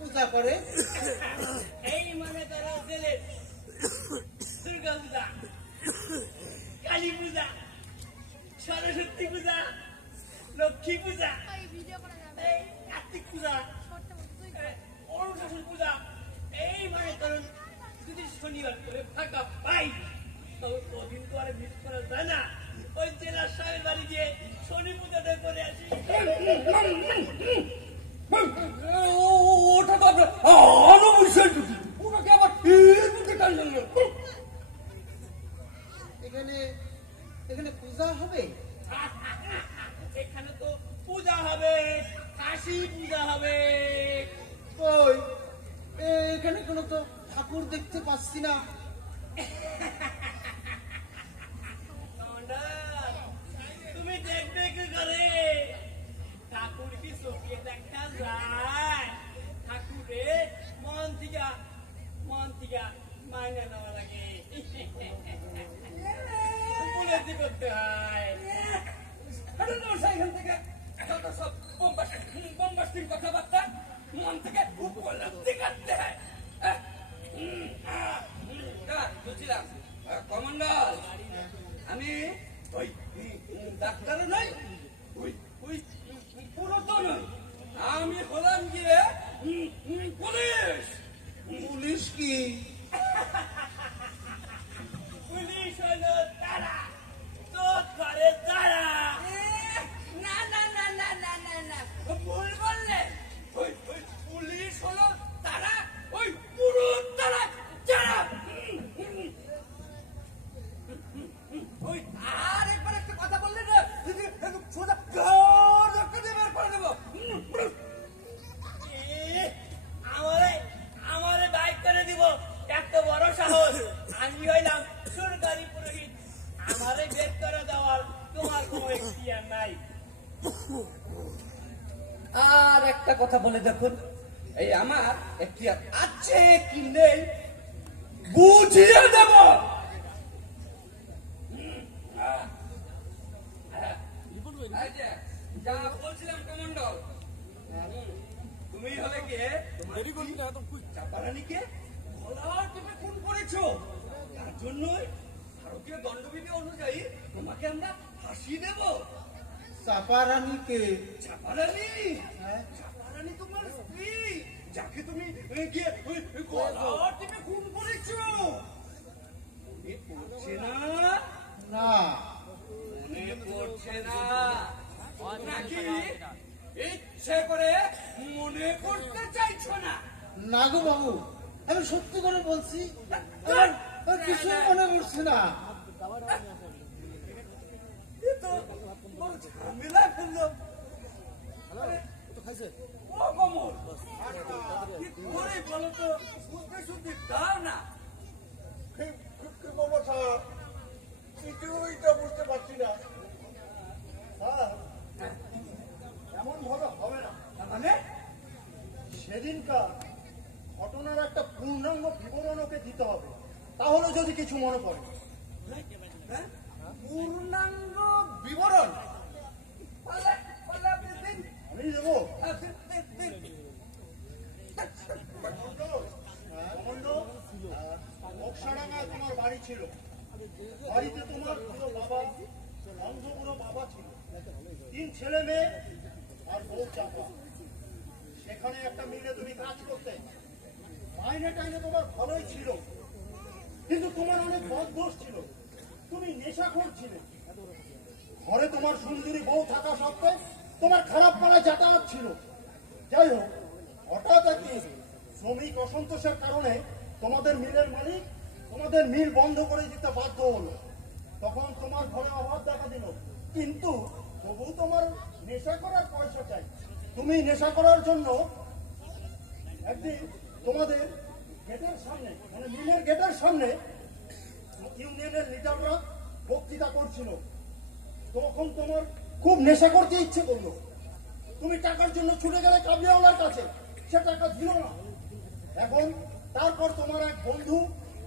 পূজা করে? এই মানে তারা ছেলে দুর্গা পূজা, কালী পূজা, সরস্বতী পূজা, লক্ষ্মী পূজা, কার্তিক পূজা, অনুশাসন পূজা। এই মানে কারণ যদি শনিবার করে ফাঁকা পাই তবে কদিন তো আর মিস করা যায় না। ওই জেলার সাহেবের বাড়ি গিয়ে শনি পূজাটা করে আসি। ওটা তো আপনার অনবশ্যই ওনাকে আবার এখানে এখানে পূজা হবে? এখানে তো পূজা হবে, কাশী পূজা হবে। কই এখানে কোনো তো ঠাকুর দেখতে পাচ্ছি না। তুমি দেখবে কি করে? ঠাকুর কি চোখে দেখা যায়? ঠাকুরে মন থেকে মাইনে নেওয়া লাগে, উপলব্ধি করতে হয়। এখান থেকে সব বোম্বাস্টিং কথাবার্তা মন থেকে উপলব্ধি করতে হয়। বুঝছিলাম কমান্ডার, আমি ওই ডাক্তারও নই, ওই পুরো তো নই, আমি হলাম গিয়ে পুলিশ। পুলিশ কি? পুলিশ হলো তারা, তোর ঘরে তারা। না না না না না না না, ভুল বললে। ওই পুলিশ হলো তারা, ওই পুরো তারা যারা। ওই আর একবার একটা কথা বললে না, সোজা ধক্কা দিয়ে বের করে দেবো। আমারে বাইক করে দিব, এত বড় সাহস! আমি হইলাম সরকারি পুরোহিত, আমারে বের করে দেওয়ার তোমার কোনো এখতিয়ার নাই। আর একটা কথা বলে দেখুন, এই আমার একটি আছে কি নেই বুঝিয়ে দেব। যা বলছিলাম কমান্ডার, তুমি হলে কে চাপারানিকে গলা টিপে খুন করেছো, তার জন্যই ভারতীয় দণ্ডবিধি অনুযায়ী তোমাকে আমরা ফাঁসি দেব। চাপারানিকে? চাপারানি? চাপারানি তোমার স্ত্রী, যাকে তুমি গিয়ে গলা টিপে খুন করেছো। মনে পড়ছে না? না মনে পড়ছে না নাকি ইচ্ছে করে মনে করতে চাইছো না? না গো বাবু, আমি সত্যি করে বলছি, আমার কিছু মনে করছে না। ঝামেলা ফেললো। ও কমল, কি করে বলো তো, বুঝতে শুদ্ধি দাও না। কি বলবো স্যার, কিছুই তো বুঝতে পারছি না স্যার। এমন ভাবে হবে না, মানে সেদিনকার ঘটনার একটা পূর্ণাঙ্গ বিবরণ ওকে দিতে হবে, তাহলে যদি কিছু মনে পড়ে। পূর্ণাঙ্গ বিবরণ আমি দেবো। বক্সাডাঙ্গায় তোমার বাড়ি ছিল, বাড়িতে তোমার পুরো বাবা, বন্ধুগুলো বাবা ছিল, 3 ছেলে মেয়ে আর বউ চাপা। সেখানে একটা মিলে তুমি কাজ করতে, মাইনে টাইনে তোমার ভালোই ছিল, কিন্তু তোমার অনেক বদদোষ ছিল, তুমি নেশাখোর ছিলে। ঘরে তোমার সুন্দরী বউ থাকা সত্ত্বে তোমার খারাপ পাড়ায় যাতায়াত ছিল। যাই হোক, হঠাৎ একদিন শ্রমিক অসন্তোষের কারণে তোমাদের মিলের মালিক তোমাদের মিল বন্ধ করে দিতে বাধ্য হলো। তখন তোমার ঘরে অভাব দেখা দিল, কিন্তু তবু তোমার নেশা করার পয়সা চাই। তুমি নেশা করার জন্য একদিন তোমাদের গেটের সামনে, মানে মিলের গেটের সামনে ইউনিয়নের লিডাররা বক্তৃতা করছিল। তখন তোমার খুব নেশা করতে ইচ্ছে করলো, তুমি টাকার জন্য ছুটে গেলে কাবলিওয়ালার কাছে, সে টাকা দিল না। এখন তারপর তোমার এক বন্ধু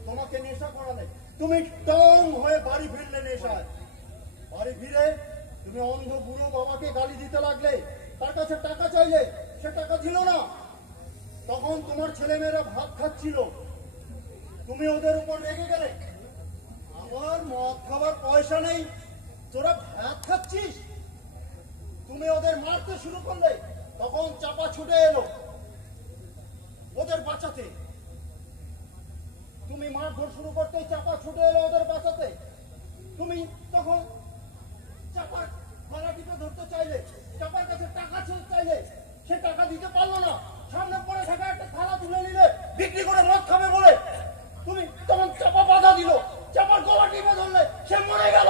তোমাকে নেশা করালে, তুমি টং হয়ে বাড়ি ফিরলে নেশায়। বাড়ি ফিরে তুমি অন্ধ বুড়ো বাবাকে গালি দিতে লাগলে, তার কাছে টাকা চাইলে, সে টাকা দিল না। তখন তোমার ছেলেমেয়েরা ভাত খাচ্ছিল, তুমি ওদের উপর রেগে গেলে। আমার মদ খাবার পয়সা নেই, তোরা ভাত খাচ্ছিস। তুমি ওদের মারতে শুরু করলে, তখন চাপা ছুটে এলো ওদের বাঁচাতে। তুমি মারধর শুরু করতে চাপা ছুটে এলো ওদের বাঁচাতে। তুমি তখন চাপার গলাটিকে ধরতে চাইলে, চাপার কাছে টাকা চাইলে, সে টাকা দিতে পারলো না। সামনে পড়ে থাকা একটা থালা তুলে নিলে বিক্রি করে মদ খাবে বলে। তুমি তখন চাপা বাধা দিল, চাপার গলা টিপে ধরলে, সে মরে গেল।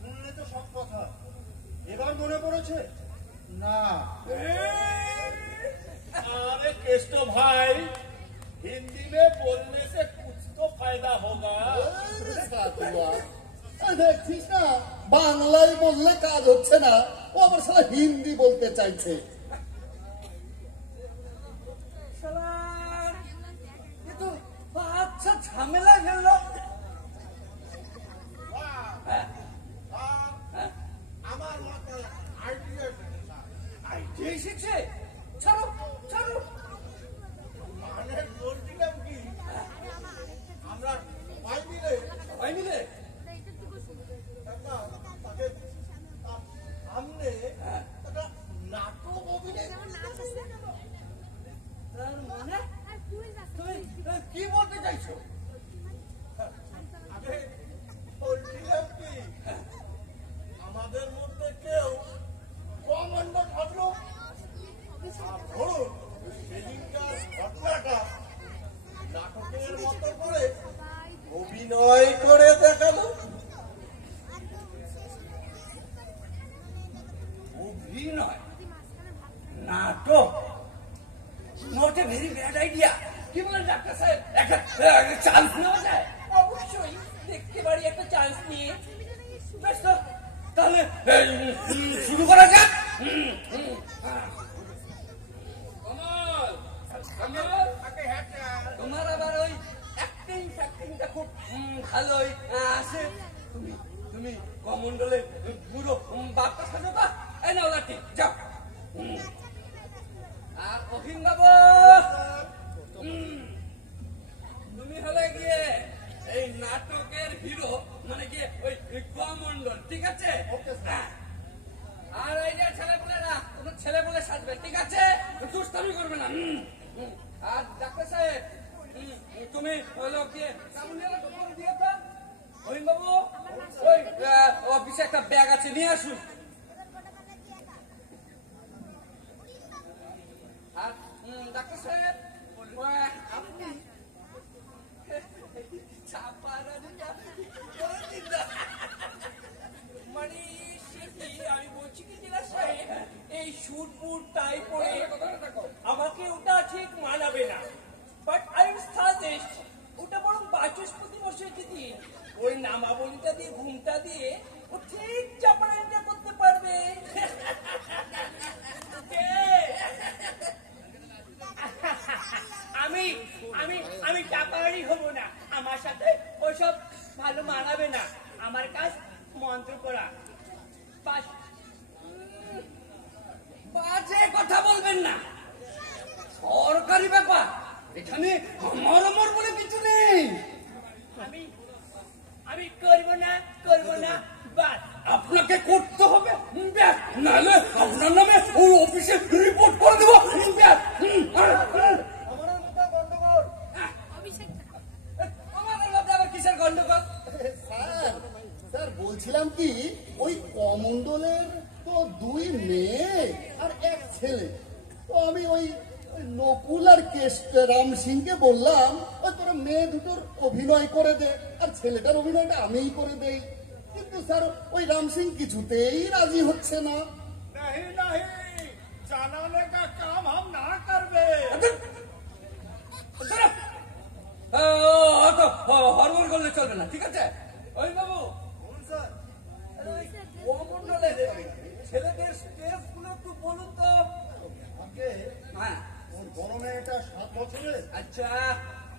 শুনলে তো সব কথা, এবার মনে পড়েছে? না। अरे केष्टो भाई, हिंदी में बोलने से कुछ तो फायदा होगा। দেখছিস না, বাংলায় বললে কাজ হচ্ছে না, ও আবার সারা হিন্দি বলতে চাইছে। আচ্ছা ঝামেলা ফেললো। আমার মাথায় আইডিয়া আইডিয়া এসেছে, ছাড়ো ছাড়ো। মানে বলছিলাম কি, আমরা সবাই মিলে সবাই মিলে একটা তাকে তার সামনে একটা নাটক অভিনয় তার মানে তুমি কি বলতে চাইছো? আগে বলছিলাম কি, আমাদের মধ্যে কেউ কমান্ডার থাকলো, আর ধরুন সেদিনকার ঘটনাটা নাটকের মতো করে অভিনয় করে দেখালো। অভিনয় নাটক, not a very bad idea. কি বলেন ডাক্তার সাহেব, একটা চান্স নেওয়া যায়? অবশ্যই দেখতে পারি একটা চান্স নিয়ে। বেশ তো, তাহলে শুরু করা যাক। কমল, কমল, তোমার আবার ওই অ্যাক্টিংটা খুব ভালোই আসে। তুমি তুমি কমন্ডলের পুরো বার্তা সাজো তো। এই নাও লাঠি, যাও। আর অহিন বাবু, তুমি হলে গিয়ে এই নাটকের হিরো, মানে কি ওই কমন্ডল, ঠিক আছে? আর এই যে ছেলেপুলেরা, কোনো ছেলেপুলে সাজবে, ঠিক আছে? দুষ্টামি করবে না। আর ডাক্তার সাহেব, তুমি হলো গিয়ে দিয়ে তো। অহিন বাবু, ওই অফিসে একটা ব্যাগ আছে, নিয়ে আসুন। আর ডাক্তার সাহেব, আপনি মানে আমি বলছি কি জেলা সাহেব, এই শুট বুট টাই পরে আমাকে ওটা ঠিক মানাবে না। বাট আই উইল সাজেস্ট ওটা বরং বাচস্পতি মশাইকে দিন। ওই নামাবলিটা দিয়ে, ঘুমটা দিয়ে ও ঠিক চাপারাইটা করতে পারবে। আমি আমি আমি চাপাড়ি হবো না, আমার সাথে ওইসব ভালো মানাবে না। আমার কাজ মন্ত্র করা। বাজে কথা বলবেন না, সরকারি ব্যাপার, এখানে আমার বলে কিছু নেই। আমি আমি করবো না, বাস। আপনাকে করতে হবে, ব্যাস, নাহলে আপনার নামে ওই অফিসে রিপোর্ট করে দেবো, ব্যাস। আমাদের মধ্যে আবার কিসের গন্ডগোল? স্যার বলছিলাম কি, ওই কমন্ডলের তো 2 মেয়ে আর 1 ছেলে। তো আমি ওই নকুল আর রাম সিংকে বললাম, ওই তোরা মেয়ে দুটোর অভিনয় করে দে, আর ছেলেটার অভিনয়টা আমিই করে দেই। কিন্তু স্যার ওই রাম সিং কিছুতেই রাজি হচ্ছে না। नहीं नहीं, জানালে का काम हम ना करबे। হরমোন করলে চলবে না, ঠিক আছে? ওই বাবু, কমন্ডলের ছেলেদের স্টেজ গুলো একটু বলুন তো। আগে হ্যাঁ, ওর বড় মেয়েটা 7 বছরের, আচ্ছা,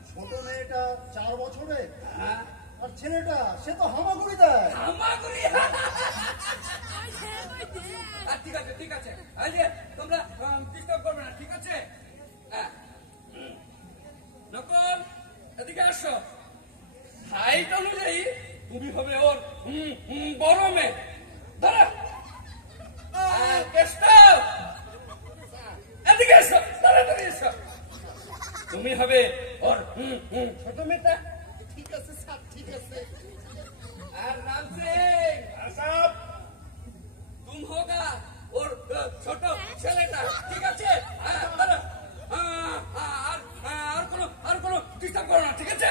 ছোট মেয়েটা 4 বছরের, হ্যাঁ, আর ছেলেটা সে তো হামাগুড়ি দেয়। হামাগুড়ি। ঠিক আছে ঠিক আছে, এই যে তোমরা ডিস্টার্ব করবে না, ঠিক আছে? হ্যাঁ। নকল এদিকে আসো। হাইট অনুযায়ী তুমি হবে ওর বড় মেয়ে। ধরো। আর কেষ্ট এদিকে এসো, তাড়াতাড়ি এসো। তুমি হবে ওর ছোট মেয়েটা। ঠিক আছে স্যার, ঠিক আছে। আর রাম সিং সাহেব তুম হোগা ওর ছোট ছেলেটা, ঠিক আছে? ধরো। আর কোনো ডিস্টার্ব করো না, ঠিক আছে?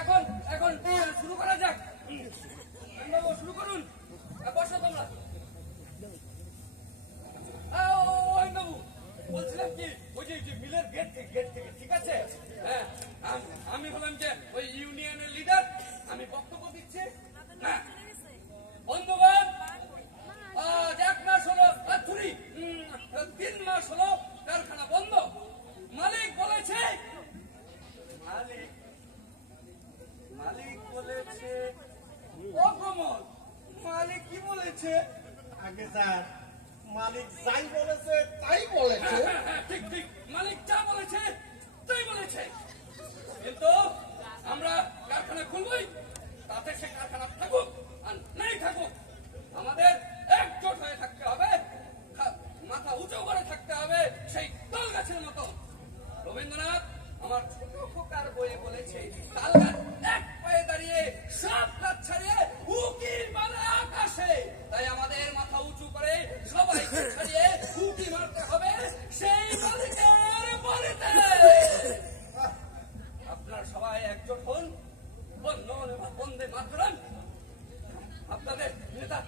এখন এখন শুরু করা যাক। বাবু শুরু করুন। বসো তোমরা। বাবু বলছিলাম কি, ওই যে মিলের গেট থেকে, ঠিক আছে? হ্যাঁ, আমি হলাম যে ওই ইউনিয়নের লিডার, আমি বক্তব্য দিচ্ছি। হ্যাঁ, বন্ধুগণ, আজ 1 মাস হলো, 3 মাস হলো কারখানা বন্ধ। মালিক বলেছে, মালিক বলেছে ও কমল, মালিক কি বলেছে? আগে স্যার মালিক যাই বলেছে তাই বলেছে। ঠিক ঠিক, মালিক যা বলেছে তাই বলেছে। কিন্তু আমরা কারখানা খুলবই, তাতে সে কারখানা থাকুক আর নাই থাকুক, আমাদের একজোট হয়ে থাকতে হবে, মাথা উঁচু করে থাকতে হবে, সেই তাল গাছের মতো। রবীন্দ্রনাথ আমার ছোট খোকার বইয়ে বলেছে, তাল গাছ এক পায়ে দাঁড়িয়ে সব গাছ ছাড়িয়ে উকি মারে আকাশে। তাই আমাদের মাথা উঁচু করে সবাইকে ছাড়িয়ে উকি মারতে হবে সেই মালিকের বাড়িতে। আপনারা সবাই একজোট হন, বন্দে মাতরম। আপনাদের নেতা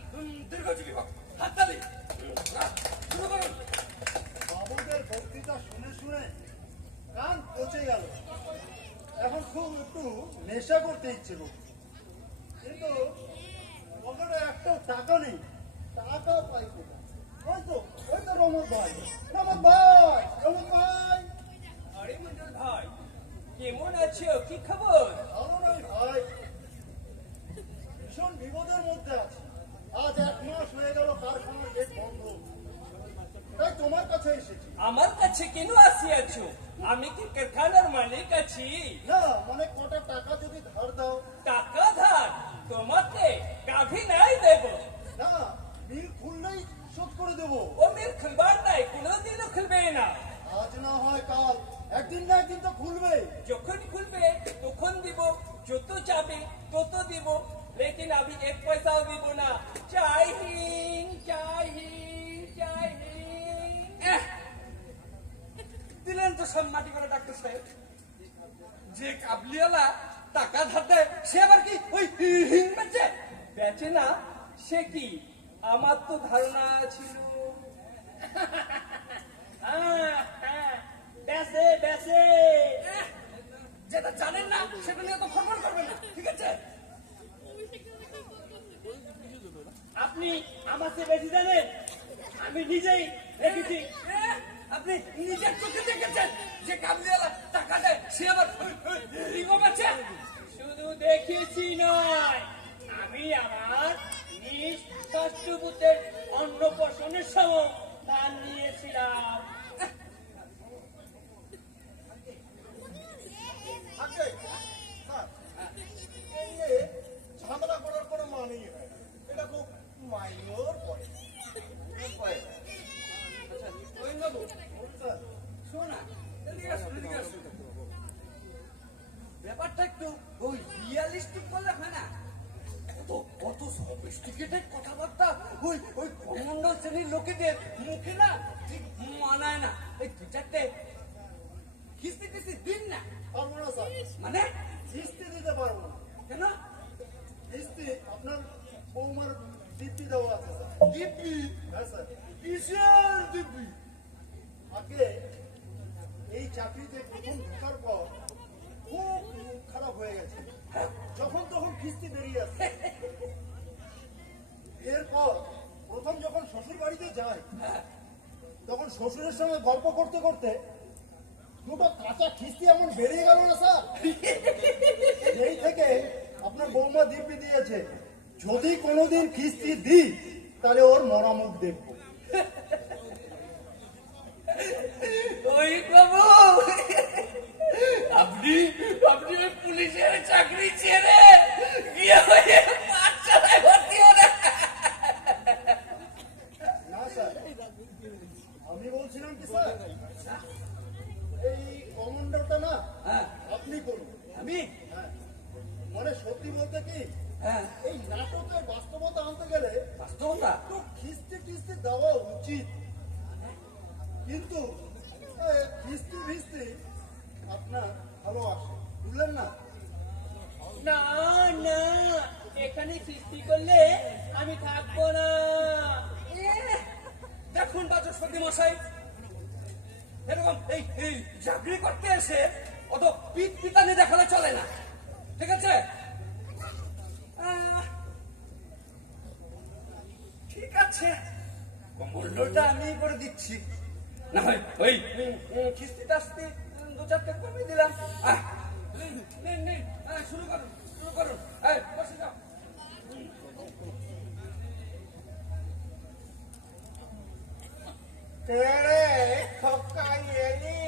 দীর্ঘজীবী হোক। হাততালি। শুরু করুন। বাবুদের বক্তৃতা শুনে শুনে কান পচে গেল। এখন খুব একটু নেশা করতে ইচ্ছে করছে, কিন্তু পকেটে একটাও টাকা নেই। টাকা পাই কোথায়? ওই তো রমত ভাই। আরে মন্ডল ভাই, কেমন আছো? কি খবর? ভালো নয় ভাই, ভীষণ বিপদের মধ্যে আছে। আজ 1 মাস হয়ে গেল কারখানার গেট বন্ধ, তাই তোমার কাছে এসেছি। আমার কাছে কেন আসিয়াছো? আমি কি কারখানার মালিক আছি? না মানে কটা টাকা যদি ধার দাও। টাকা ধার তোমাকে কাভি নাই দেব। না, বিল খুললেই শোধ করে দেবো। ও মিল খুলবার নাই, কোনোদিনও খুলবে না। আজ না হয় কাল, একদিন না একদিন তো খুলবে। যখন খুলবে তখন দিব, যত যাবে তত দিব, লেকিন আমি 1 পয়সাও দিব না। জয় হিন্দ, জয় হিন্দ, জয় হিন্দ। দিলেন তো সব মাটি করে ডাক্তার সাহেব। যে কাবলিওয়ালা টাকা ধার দেয় সে আবার কি ওই হিং বেচে? বেচে না সে কি? আমার তো ধারণা ছিল বেচে বেচে। যেটা জানেন না সেটা নিয়ে তো ফরমান করবেন না, ঠিক আছে? আপনি আমাকে বেশি জানেন, আমি নিজেই দেখেছি। আপনি নিজের চোখে দেখেছেন যে কাবলিওয়ালা টাকা দেয় সে আবার রিঙ্গো বেচে? শুধু দেখেছি নয়, আমি আমার নিজ ষষ্ঠপুত্রের অন্নপ্রাশনের সময় ধান নিয়েছিলাম। আচ্ছা, স্যার, এই নিয়ে ঝামেলা করার কোনো মানেই হয় না। এটা খুব মাইনর পড়ে। আচ্ছা, গোবিন্দবাবু, স্যার, শোনো না, এদিকে আসুন, এদিকে আসুন। ব্যাপারটা একটু ওই রিয়ালিস্টিক বললে হয় না? অত সফিস্টিকেটেড কথাবার্তা ওই ওই কমন্ডল শ্রেণীর লোকেদের মুখে না ঠিক মানায় না। এই 2-4টে কিস্তি টিস্তি দিন না। পারবো না স্যার, মানে কিস্তি দিতে পারবো না। কেন? কিস্তি আপনার বৌমার দিব্যি দেওয়া আছে স্যার। দিব্যি? হ্যাঁ স্যার। কিসের দিব্যি? আগে এই চাকরিতে প্রথম ঢোকার পর খুব মুখ খারাপ হয়ে গেছে, যখন তখন কিস্তি বেরিয়ে আসছে। এরপর প্রথম যখন শ্বশুর বাড়িতে যায়, তখন শ্বশুরের সঙ্গে গল্প করতে করতে দুটো কাঁচা খিস্তি এমন বেরিয়ে গেল না স্যার। এই থেকে আপনার বৌমা দিব্যি দিয়েছে, যদি কোনোদিন কিস্তি দিই তাহলে ওর মরামুখ দেখবো। ওই বাবু, আপনি আপনি ওই পুলিশের চাকরি ছেড়ে গিয়ে ওই পাঠশালায় ভর্তি হন। না স্যার, আমি বলছিলাম কি স্যার, এই কমান্ডারটা না হ্যাঁ, আপনি করুন। আমি হ্যাঁ, মানে সত্যি বলতে কি, হ্যাঁ, এই নাটকের বাস্তবতা আনতে গেলে বাস্তবতা তো কিস্তি টিস্তি দেওয়া উচিত, কিন্তু কিস্তি ভিস্তি আপনার ভালো আসে, বুঝলেন না? না না, এখানে সৃষ্টি করলে আমি থাকবো না। দেখুন বাচস্পতি মশাই, এরকম এই এই চাকরি করতে এসে অত পিঠ পিতানি দেখালে চলে না, ঠিক আছে? ঠিক আছে, মূল্যটা আমি করে দিচ্ছি, না হয় ওই কিস্তি টাস্তি দু চারটে কমিয়ে দিলাম। নিন নিন, শুরু করুন শুরু করুন, বসে যাও। তেরে খোকাই এলি,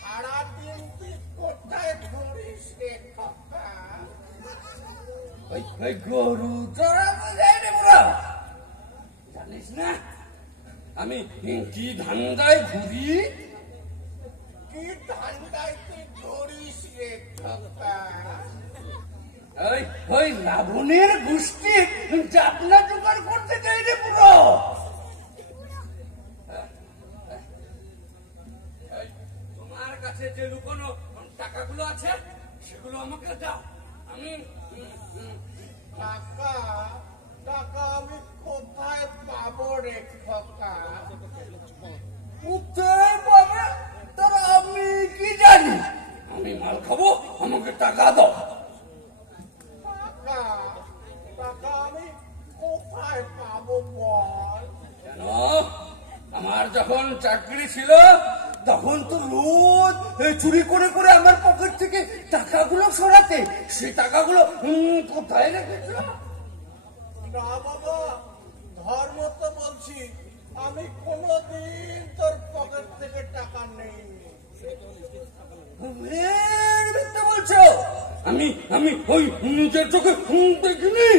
সারাদিন তুই কোথায় ঘুরিস রে খোকা? ওই গরু তোরা বুঝাই রে বুড়া, জানিস না আমি কি ধান্দায় ঘুরি? কি ধান্দায় তুই ঘুরিস রে খোকা? ওই রাবণের গোষ্ঠী চাপনা জোগাড় করতে যাই রে বুড়ো। তোমার কাছে যে লুকোনো টাকাগুলো আছে সেগুলো আমাকে দাও, আমি টাকা টাকা আমি কোথায় পাবো রে খোকা? কোথায় পাবে তারা আমি কি জানি, আমি মাল খাবো, আমাকে টাকা দাও। টাকা টাকা আমি কোথায় পাবো বল? কেন, আমার যখন চাকরি ছিল তখন তো রোজ চুরি করে করে আমার পকেট থেকে টাকাগুলো সরাতে, সেই টাকাগুলো কোথায় রেখেছ? না বাবা, ধর্ম তো বলছি, আমি কোনোদিন তোর পকেট থেকে টাকা নেইনি। মিথ্যা বলছো, আমি আমি ওই নিজের চোখে দেখিনি।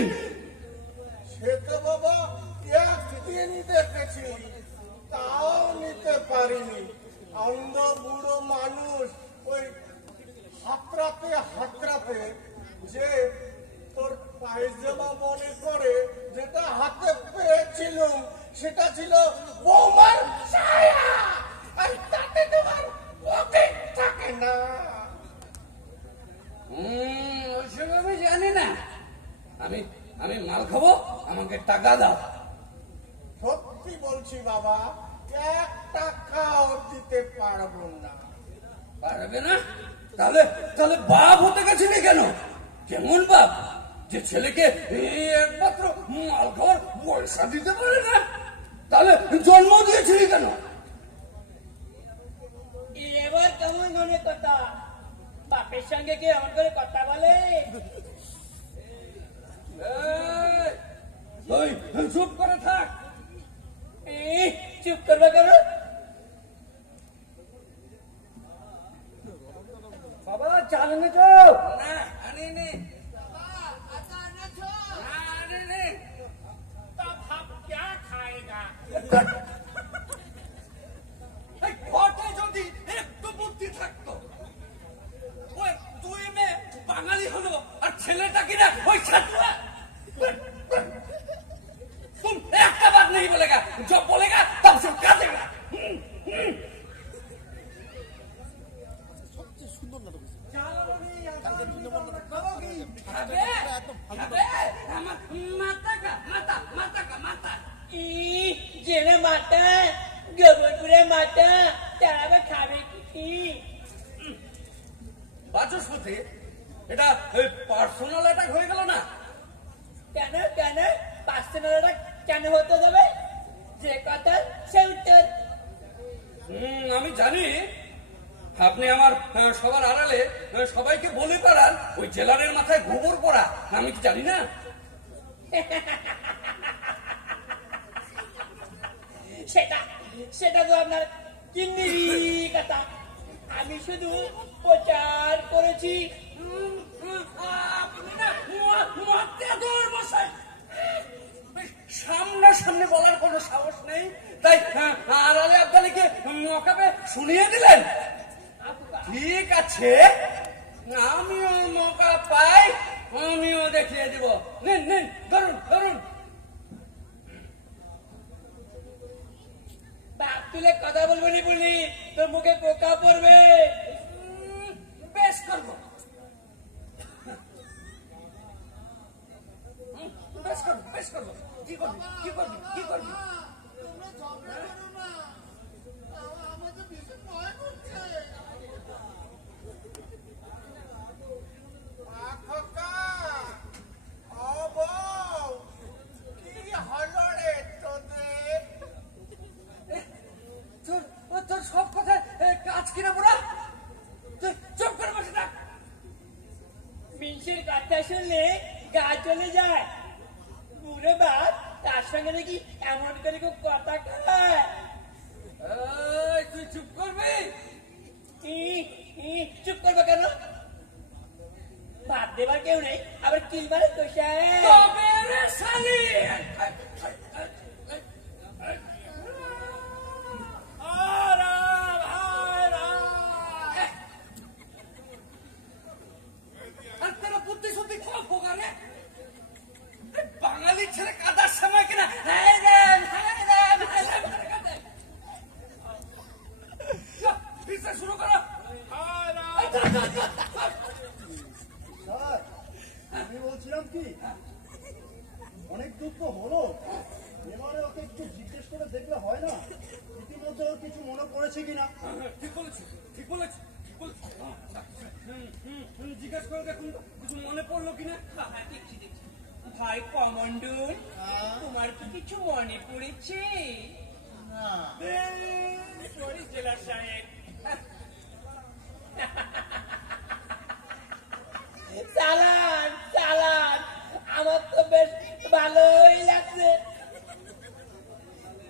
সে তো বাবা একদিন দেখেছি, তাও নিতে পারিনি। অন্ধ বুড়ো মানুষ ওই হাতরাতে হাতরাতে যে তোর পায়জামা মনে করে যেটা হাতে পেয়েছিলাম সেটা ছিল বৌমার ছায়া, আর তাতে তোমার পকেট থাকে না। ওইসব আমি জানি না, আমি আমি মাল খাবো, আমাকে টাকা দাও। সত্যি বলছি বাবা, এক টাকাও দিতে পারবো না। পারবে না? তাহলে তাহলে বাপ হতে গেছিলি কেন? কেমন বাপ যে ছেলেকে একমাত্র মাল খাওয়ার পয়সা দিতে পারে না? তাহলে জন্ম দিয়েছিলি কেন? এবার কেমন মনে কথা, বাপের সঙ্গে কি এমন করে কথা বলে? ওই চুপ করে থাক। চুপ করবে কেন? বাবা চাল এনেছ? না আনিনি। ঘটে যদি একটু বুদ্ধি থাকতো, ওই দুই মেয়ে বাঙালি হলো আর ছেলেটা কিনা ওই ছাতুয়া। तुम একটা बात नहीं बोलेगा, जो बोलेगा तब सब कर देगा। জেনে মাতা গোবরপুরে মাতা তারা আবার খাবে কি? বাচস্পতি, এটা পার্সোনাল অ্যাটাক হয়ে গেল না? কেন কেন পার্সোনাল কেন হতে যাবে? যে কথা সে উত্তর। আমি জানি আপনি আমার সবার আড়ালে সবাইকে বলে পারান ওই জেলারের মাথায় গোবর পড়া, আমি কি জানি না? সেটা সেটা তো আপনার কিন্নিরি কথা। আমি শুধু প্রচার করেছি। আপনি না সামনাসামনি বলার কোনো সাহস নেই, তাই আড়ালে আবদালিকে মকাবে শুনিয়ে দিলেন। ঠিক আছে, আমিও মৌকা পাই, আমিও দেখিয়ে দিব। নিন নিন, ধরুন ধরুন। বাপ তুলে কথা বলবো নি বলি তোর মুখে পোকা পড়বে। বেশ করবো, বেশ করবো, বেশ করবো। কি করবি, কি করবি, কি করবি? তোমরা ঝগড়া করো না, আমাকে ভীষণ ভয় করছে। তোর সব কথা কাজ কিনা বুড়া, তুই চুপ করে বসে থাক। মিনসের কথা শুনলে গা চলে যায়। বুড়ো বাপ তার সঙ্গে নাকি এমন করে কেউ কথা কয়। তুই চুপ করবি? চুপ করবো কেন? ভাত দেবার কেউ নেই, আবার কিলবার কোষায়। তবে রে শালি, বাঙালির ছেলে কাদার সময় কিনা শুরু করো। স্যার, আমি বলছিলাম কি, অনেক দুঃখ হলো, এবারে ওকে একটু জিজ্ঞেস করে দেখলে হয় না ইতিমধ্যে ওর কিছু মনে পড়েছে কিনা? ঠিক বলেছি, ঠিক বলেছি, ঠিক বলেছি। জিজ্ঞাসা করে দেখুন তো, কিছু মনে পড়লো কিনা। হ্যাঁ, দেখছি দেখছি। ভাই কমন্ডল, তোমার কি কিছু মনে পড়েছে? না, সরি জেলার সাহেব। চালান চালান, আমার তো বেশ ভালোই লাগছে।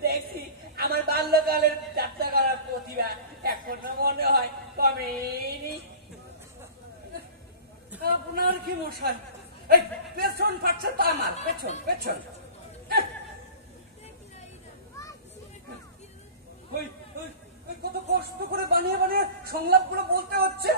দেখছি আমার বাল্যকালের যাত্রা করার প্রতিভা এখনো মনে হয় কমেনি। আপনার কি মশাই, এই পেছন ফাটছে তো আমার, পেছন পেছন। ওই ওই ওই কত কষ্ট করে বানিয়ে বানিয়ে সংলাপগুলো বলতে হচ্ছে।